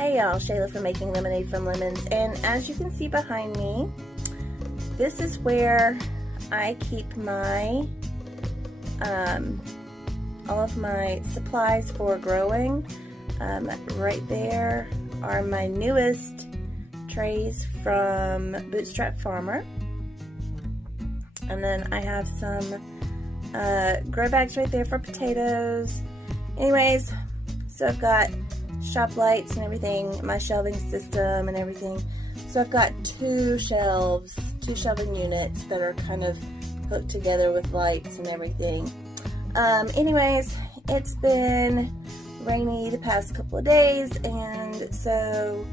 Hey y'all, Shayla from Making Lemonade from Lemons, and as you can see behind me, this is where I keep my all of my supplies for growing. Right there are my newest trays from Bootstrap Farmer, and then I have some grow bags right there for potatoes. Anyways, so I've got shop lights and everything, my shelving system and everything. So I've got two shelving units that are kind of hooked together with lights and everything. Anyways, it's been rainy the past couple of days, and so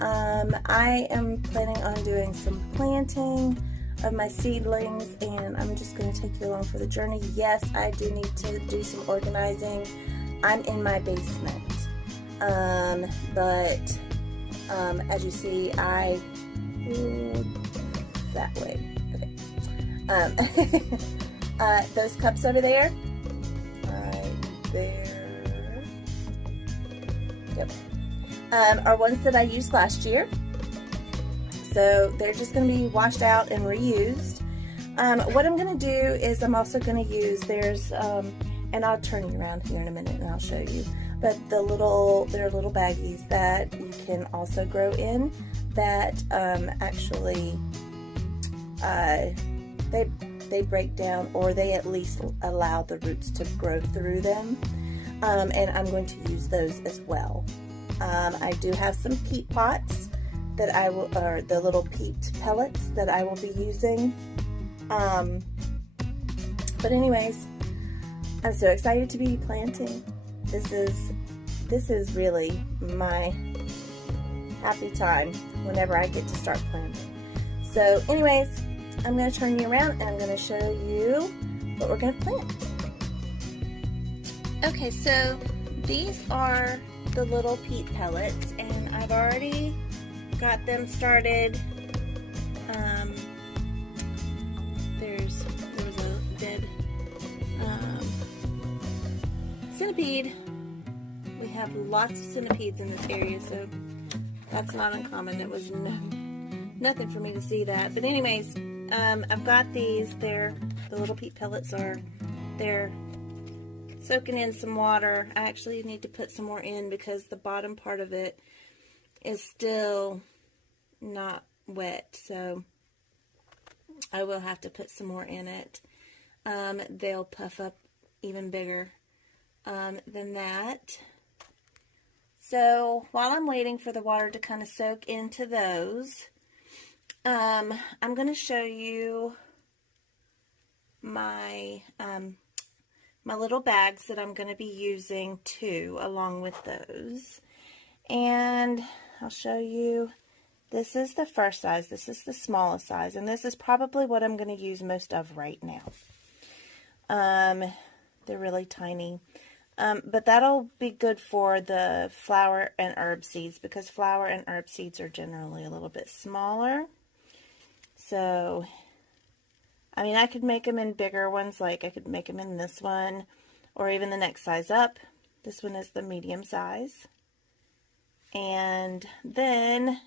I am planning on doing some planting of my seedlings, and I'm just going to take you along for the journey. Yes, I do need to do some organizing. I'm in my basement. But as you see, that way. Okay. Those cups over there, right there, yep, are ones that I used last year. So they're just going to be washed out and reused. What I'm going to do is I'm also going to use, and I'll turn you around here in a minute and I'll show you. But there are little baggies that you can also grow in that actually they break down, or they at least allow the roots to grow through them. And I'm going to use those as well. I do have some peat pots that I will, or the little peat pellets that I will be using. But anyways, I'm so excited to be planting. This is really my happy time whenever I get to start planting. So anyways, I'm going to turn you around and I'm going to show you what we're going to plant. Okay, so these are the little peat pellets, and I've already got them started. There was a dead centipede. We have lots of centipedes in this area, so that's not uncommon. It was nothing for me to see that. But anyways, I've got these. The little peat pellets they're soaking in some water. I actually need to put some more in because the bottom part of it is still not wet, so I will have to put some more in it. They'll puff up even bigger than that. So while I'm waiting for the water to kind of soak into those, I'm going to show you my my little bags that I'm going to be using too, along with those. And I'll show you, this is the first size, this is the smallest size, and this is probably what I'm going to use most of right now. They're really tiny. But that'll be good for the flower and herb seeds, because flower and herb seeds are generally a little bit smaller. So, I mean, I could make them in bigger ones, like I could make them in this one, or even the next size up. This one is the medium size. And then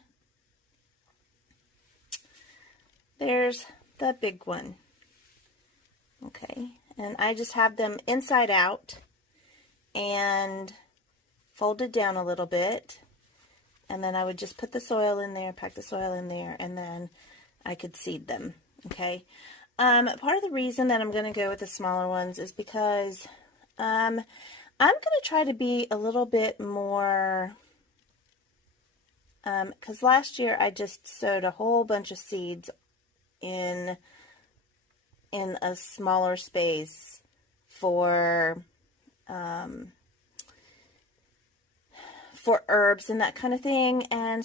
there's the big one. Okay, and I just have them inside out and folded down a little bit, and then I would just put the soil in there, pack the soil in there, and then I could seed them. Okay, part of the reason that I'm going to go with the smaller ones is because I'm going to try to be a little bit more, because last year I just sowed a whole bunch of seeds in a smaller space for herbs and that kind of thing, and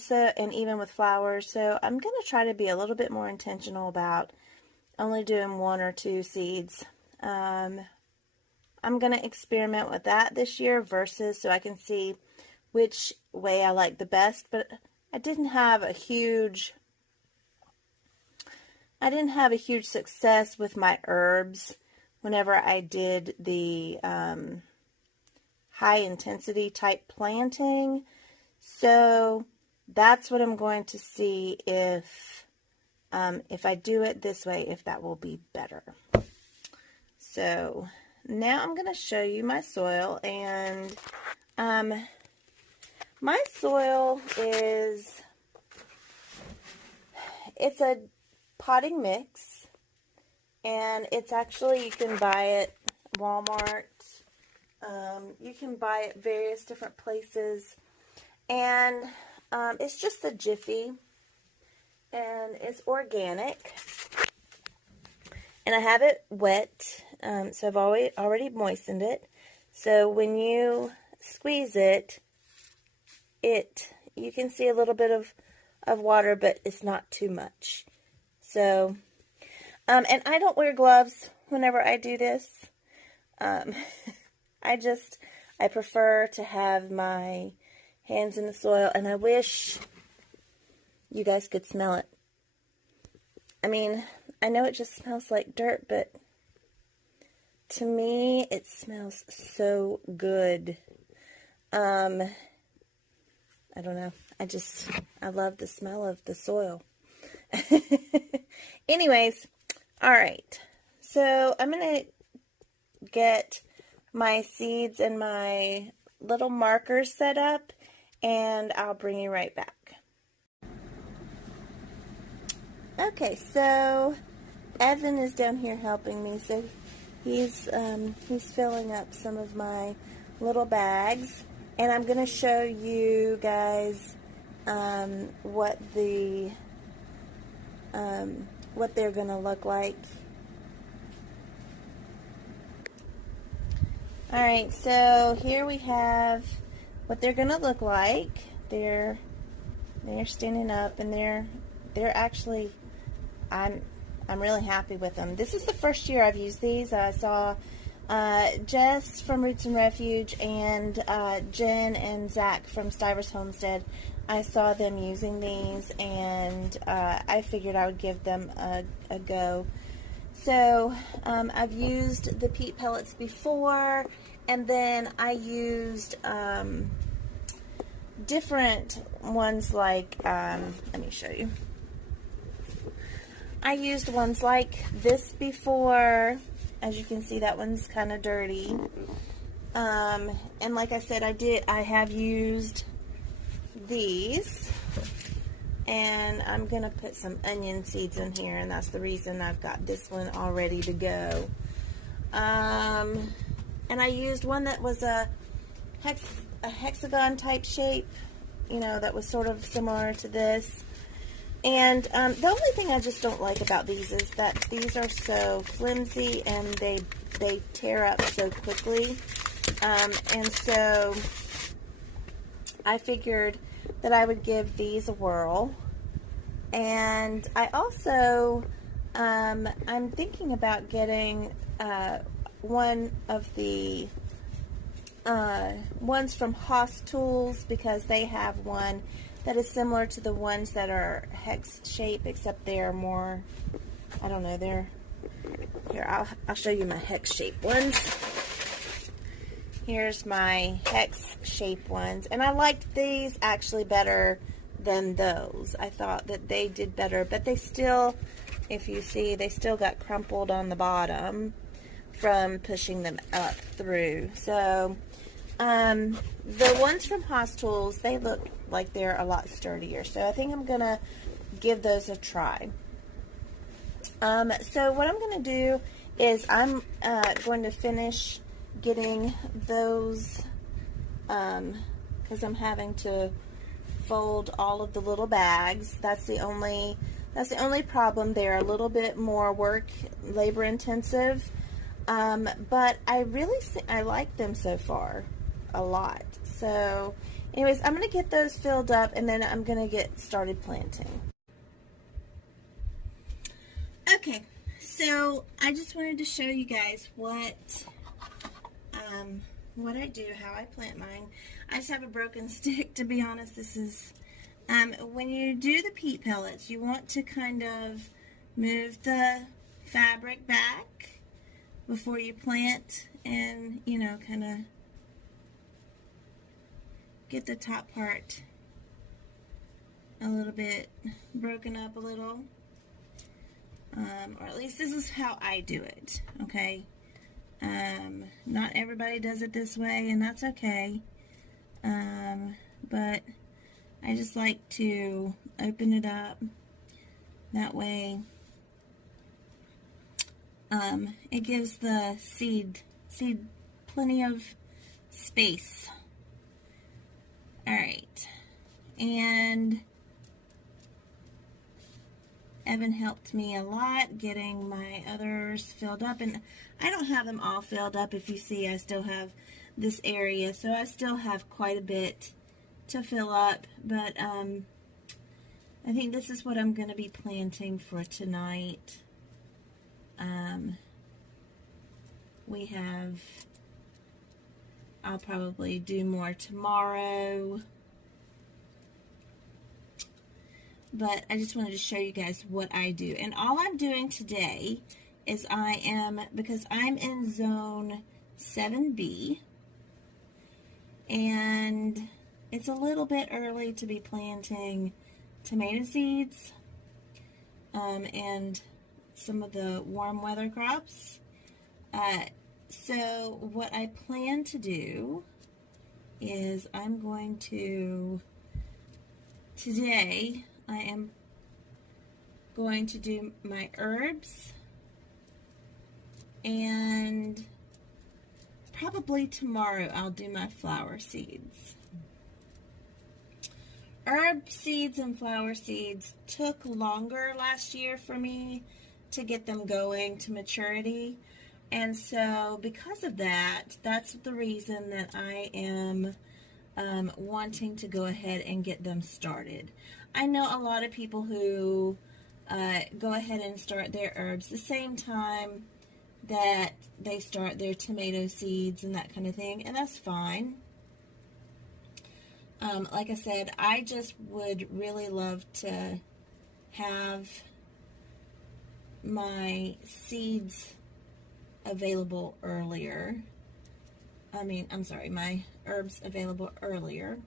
even with flowers. So I'm going to try to be a little bit more intentional about only doing 1 or 2 seeds. I'm going to experiment with that this year so I can see which way I like the best. But I didn't have a huge success with my herbs whenever I did the high intensity type planting. So that's what I'm going to see if I do it this way, if that will be better. So now I'm going to show you my soil, and my soil it's a potting mix, and it's actually, you can buy it at Walmart. You can buy it various different places, and it's just a Jiffy, and it's organic, and I have it wet, so I've already moistened it. So when you squeeze it, you can see a little bit of water, but it's not too much. So, and I don't wear gloves whenever I do this. I prefer to have my hands in the soil, and I wish you guys could smell it. I mean, I know it just smells like dirt, but to me, it smells so good. I don't know. I love the smell of the soil. Anyways, all right. So I'm going to get my seeds and my little markers set up, and I'll bring you right back. Okay, so Evan is down here helping me, so he's filling up some of my little bags, and I'm going to show you guys what they're going to look like. Alright, so here we have what they're going to look like. They're standing up, and they're actually, I'm really happy with them. This is the first year I've used these. I saw Jess from Roots and Refuge and Jen and Zach from Stivers Homestead. I saw them using these, and I figured I would give them a go. So I've used the peat pellets before, and then I used different ones like, let me show you. I used ones like this before. As you can see, that one's kind of dirty. And like I said, I have used these. And I'm going to put some onion seeds in here, and that's the reason I've got this one all ready to go. And I used one that was a hexagon type shape, you know, that was sort of similar to this. And the only thing I just don't like about these is that these are so flimsy, and they tear up so quickly. And so I figured that I would give these a whirl. And I also, I'm thinking about getting one of the ones from Haas Tools, because they have one that is similar to the ones that are hex shape, except they're more, I don't know, here, I'll show you my hex shape ones. Here's my hex shape ones, and I liked these actually better than those. I thought that they did better, but they still, if you see, they still got crumpled on the bottom from pushing them up through. So the ones from Haas Tools, they look like they're a lot sturdier, so I think I'm gonna give those a try. So what I'm gonna do is I'm going to finish getting those, because I'm having to fold all of the little bags. That's the only problem. They're a little bit more labor intensive, but I like them so far a lot. So anyways, I'm gonna get those filled up, and then I'm gonna get started planting. Okay, so I just wanted to show you guys what I do, how I plant mine. I just have a broken stick, to be honest. This is, when you do the peat pellets, you want to kind of move the fabric back before you plant, and, you know, kind of get the top part a little bit broken up a little. Or at least this is how I do it, okay? Not everybody does it this way, and that's okay. But I just like to open it up. That way, it gives the seed plenty of space. Alright, and Evan helped me a lot getting my others filled up, and I don't have them all filled up. If you see, I still have this area, so I still have quite a bit to fill up, but I think this is what I'm going to be planting for tonight. I'll probably do more tomorrow, but I just wanted to show you guys what I do. And all I'm doing today is because I'm in zone 7B, and it's a little bit early to be planting tomato seeds and some of the warm weather crops. So what I plan to do is today I am going to do my herbs, and probably tomorrow I'll do my flower seeds. Herb seeds and flower seeds took longer last year for me to get them going to maturity. And so because of that, that's the reason that I am wanting to go ahead and get them started. I know a lot of people who go ahead and start their herbs the same time that they start their tomato seeds and that kind of thing, and that's fine. Like I said, I just would really love to have my seeds available earlier. My herbs available earlier.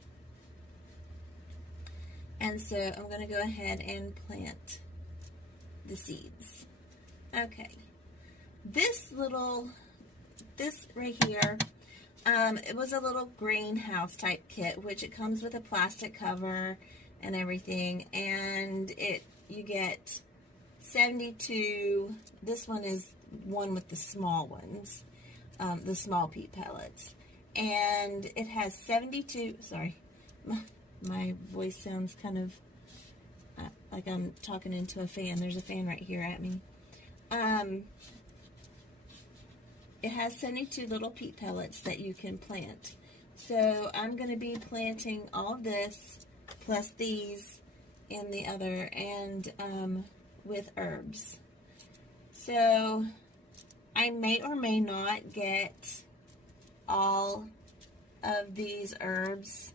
And so I'm going to go ahead and plant the seeds. Okay. This right here, it was a little greenhouse type kit, which it comes with a plastic cover and everything, and you get 72. This one is one with the small ones, the small peat pellets, and it has 72. Sorry, my voice sounds kind of like I'm talking into a fan. There's a fan right here at me. It has 72 little peat pellets that you can plant. So I'm going to be planting all of this, plus these in the other, and with herbs. So I may or may not get all of these herbs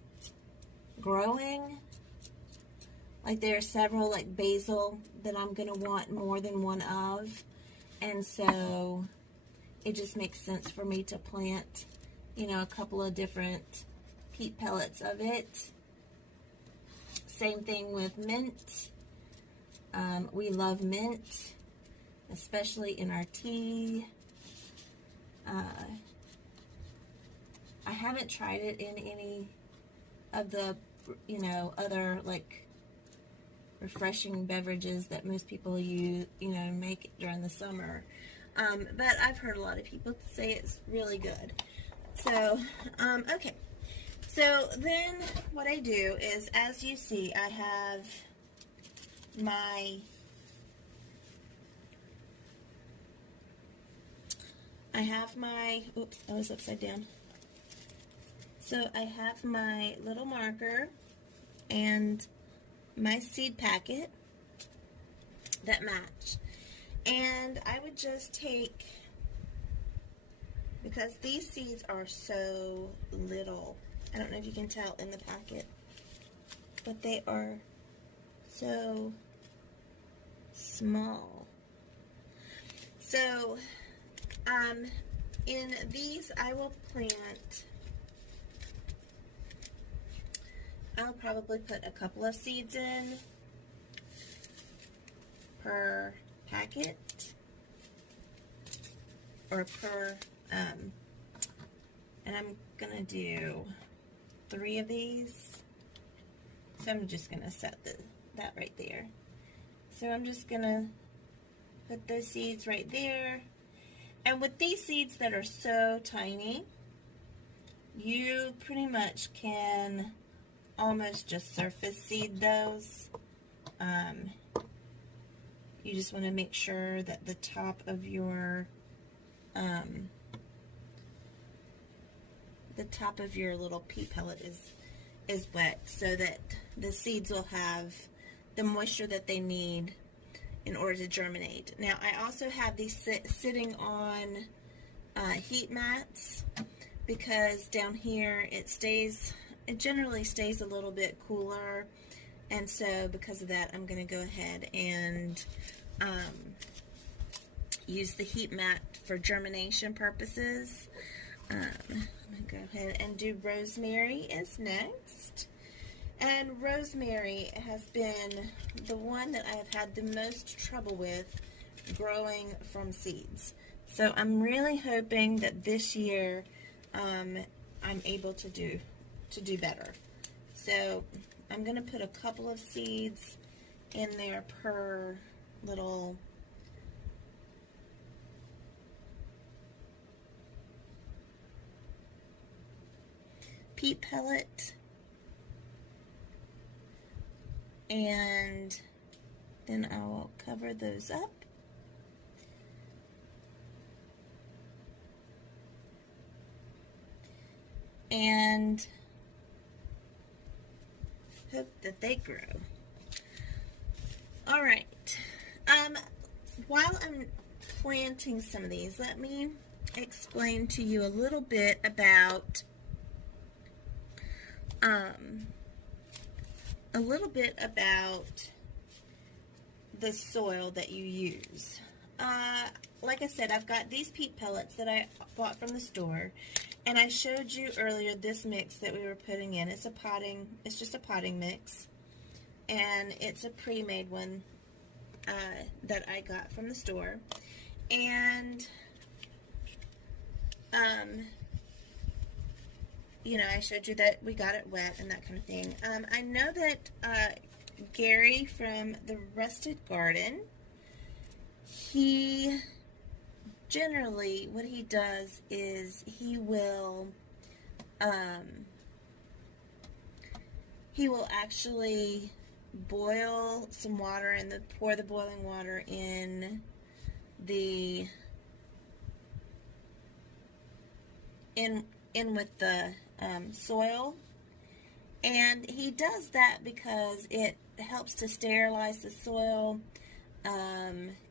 growing. Like there are several, like basil, that I'm going to want more than one of. And so it just makes sense for me to plant, a couple of different peat pellets of it. Same thing with mint. We love mint, especially in our tea. I haven't tried it in any of the, other like refreshing beverages that most people use, make during the summer. But I've heard a lot of people say it's really good. So, okay. So then what I do is, as you see, I have my, oops, I was upside down. So I have my little marker and my seed packet that match. And I would just take, because these seeds are so little, I don't know if you can tell in the packet, but they are so small. So, in these I will plant I'll probably put a couple of seeds in per packet, or per, and I'm gonna do 3 of these. So I'm just gonna set that right there. So I'm just gonna put those seeds right there. And with these seeds that are so tiny, you pretty much can almost just surface seed those. You just want to make sure that the top of your little pea pellet is wet, so that the seeds will have the moisture that they need in order to germinate. Now, I also have these sitting on heat mats, because down here it generally stays a little bit cooler, and so because of that, I'm going to go ahead and use the heat mat for germination purposes. I'm going to go ahead and do rosemary is next. And rosemary has been the one that I have had the most trouble with growing from seeds. So I'm really hoping that this year I'm able to do better. So I'm going to put a couple of seeds in there per little peat pellet. And then I will cover those up. And hope that they grow. All right. While I'm planting some of these, let me explain to you a little bit about the soil that you use. Like I said, I've got these peat pellets that I bought from the store, and I showed you earlier this mix that we were putting in. It's just a potting mix, and it's a pre-made one that I got from the store. And you know, I showed you that we got it wet and that kind of thing. I know that Gary from the Rusted Garden, he generally, what he does is he will actually boil some water and then pour the boiling water in with the soil, and he does that because it helps to sterilize the soil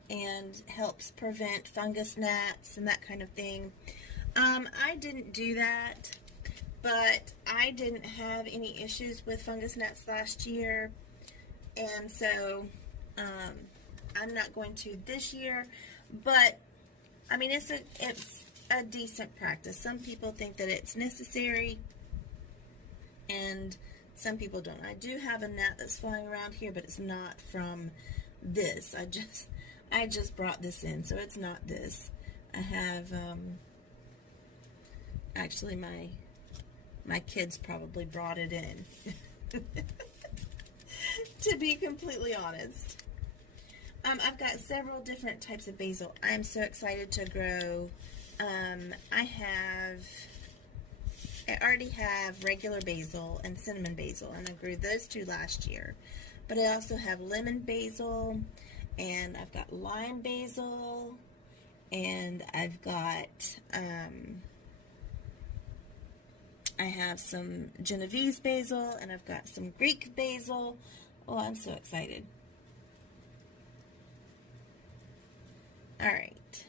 and helps prevent fungus gnats and that kind of thing. I didn't do that, but I didn't have any issues with fungus gnats last year, and so I'm not going to this year. But I mean, it's a decent practice. Some people think that it's necessary, and some people don't. I do have a gnat that's flying around here, but it's not from this. I just brought this in, so it's not this. I have actually my kids probably brought it in. To be completely honest. I've got several different types of basil. I am so excited to grow. I already have regular basil and cinnamon basil, and I grew those 2 last year. But I also have lemon basil, and I've got lime basil, and I've got, I have some Genovese basil, and I've got some Greek basil. Oh, I'm so excited. All right.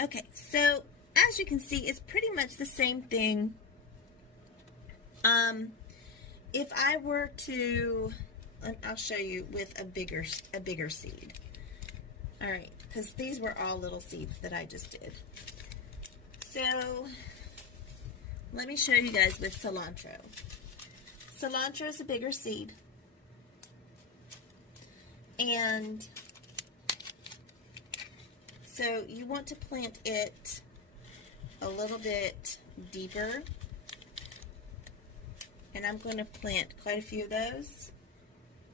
Okay, so as you can see, it's pretty much the same thing. If I were to, I'll show you with a bigger seed. All right, because these were all little seeds that I just did. So let me show you guys with cilantro. cilantro is a bigger seed. And so you want to plant it a little bit deeper. And I'm going to plant quite a few of those.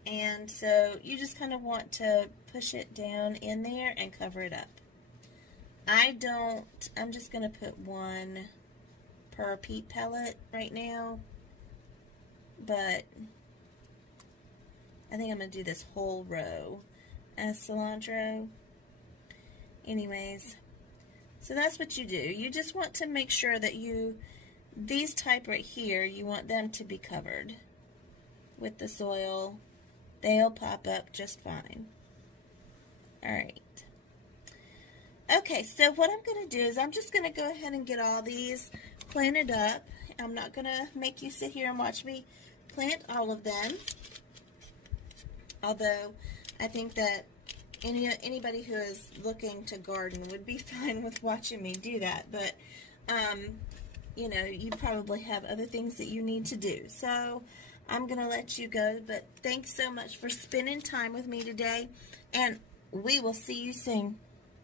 And so you just kind of want to push it down in there and cover it up. I'm just going to put one per peat pellet right now. But I think I'm going to do this whole row as cilantro. Anyways, so that's what you do. You just want to make sure that these type right here, you want them to be covered with the soil. They'll pop up just fine. Alright. Okay, so what I'm going to do is I'm just going to go ahead and get all these planted up. I'm not going to make you sit here and watch me plant all of them. Although I think that anybody who is looking to garden would be fine with watching me do that. But, you know, you probably have other things that you need to do. So I'm going to let you go. But thanks so much for spending time with me today. And we will see you soon.